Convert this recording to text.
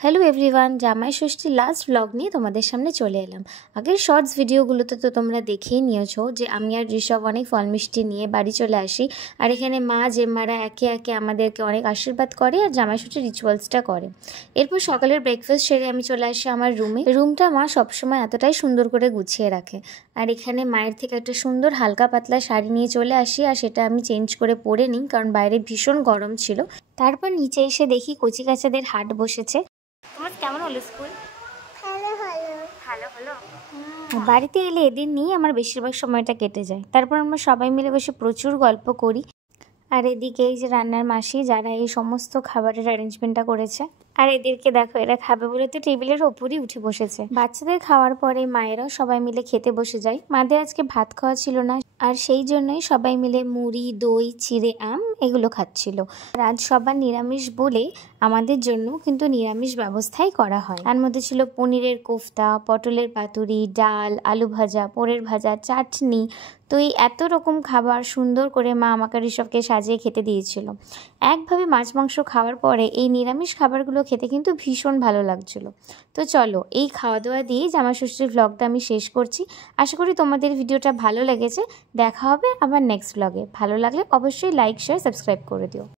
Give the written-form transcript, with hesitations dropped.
Hello everyone, জামাই ষষ্ঠীর last blog নিয়ে তোমাদের সামনে চলে এলাম। আগের শর্টস ভিডিওগুলোতে তো তোমরা দেখেই নিয়েছো যে আমি আর ঋষভ অনেক ফল মিষ্টি নিয়ে বাড়ি চলে আসি, আর এখানে মা জেম্মারা একে একে আমাদেরকে অনেক আশীর্বাদ করে আর জামাই ষষ্ঠীর রিচুয়ালসটা করে। এরপর সকালের ব্রেকফাস্ট সেরে আমি চলে আসি আমার রুমে। রুমটা মা সবসময় এতটাই সুন্দর করে গুছিয়ে রাখে, আর এখানে মায়ের থেকে একটা সুন্দর হালকা পাতলা শাড়ি নিয়ে চলে আসি, আর সেটা আমি চেঞ্জ করে পরে নিই কারণ বাইরে ভীষণ গরম ছিল। তারপর নিচে এসে দেখি কচি কাচাদের হাট বসেছে। তোমার কেমন হলো স্কুল? ভালো হলো। বাড়িতে এলে এদের নিয়ে আমার বেশিরভাগ সময়টা কেটে যায়। তারপর আমরা সবাই মিলে বসে প্রচুর গল্প করি। আর এদিকে এই যে রান্নার মাসি যারা এই সমস্ত খাবারের অ্যারেঞ্জমেন্টটা করেছে, আর এদেরকে দেখো, এরা খাবে বলে তো টেবিলের ওপরই উঠে বসেছে। বাচ্চাদের খাওয়ার পরে মায়েরাও সবাই মিলে খেতে বসে যায়। মাদের আজকে ভাত খাওয়া ছিল না, আর সেই জন্যই সবাই মিলে মুড়ি, দই, চিড়ে আম এগুলো খাচ্ছিল। আর আজ সবার নিরামিষ বলে আমাদের জন্য কিন্তু নিরামিষ ব্যবস্থাই করা হয়। তার মধ্যে ছিল পনিরের কোফতা, পটলের পাতুরি, ডাল, আলু ভাজা, পোড়ের ভাজা, চাটনি। তো এই এত রকম খাবার সুন্দর করে মা আমাকে ঋষভকে সাজিয়ে খেতে দিয়েছিল। একভাবে মাছ মাংস খাওয়ার পরে এই নিরামিষ খাবারগুলো খেতে কিন্তু ভীষণ ভালো লাগছিল। তো চলো, এই খাওয়া দাওয়া দিয়েই জামাই ষষ্ঠীর ভ্লগটা আমি শেষ করছি। আশা করি তোমাদের ভিডিওটা ভালো লেগেছে। দেখা হবে আবার নেক্সট ভ্লগে। ভালো লাগলে অবশ্যই লাইক, শেয়ার, সাবস্ক্রাইব করে দিও।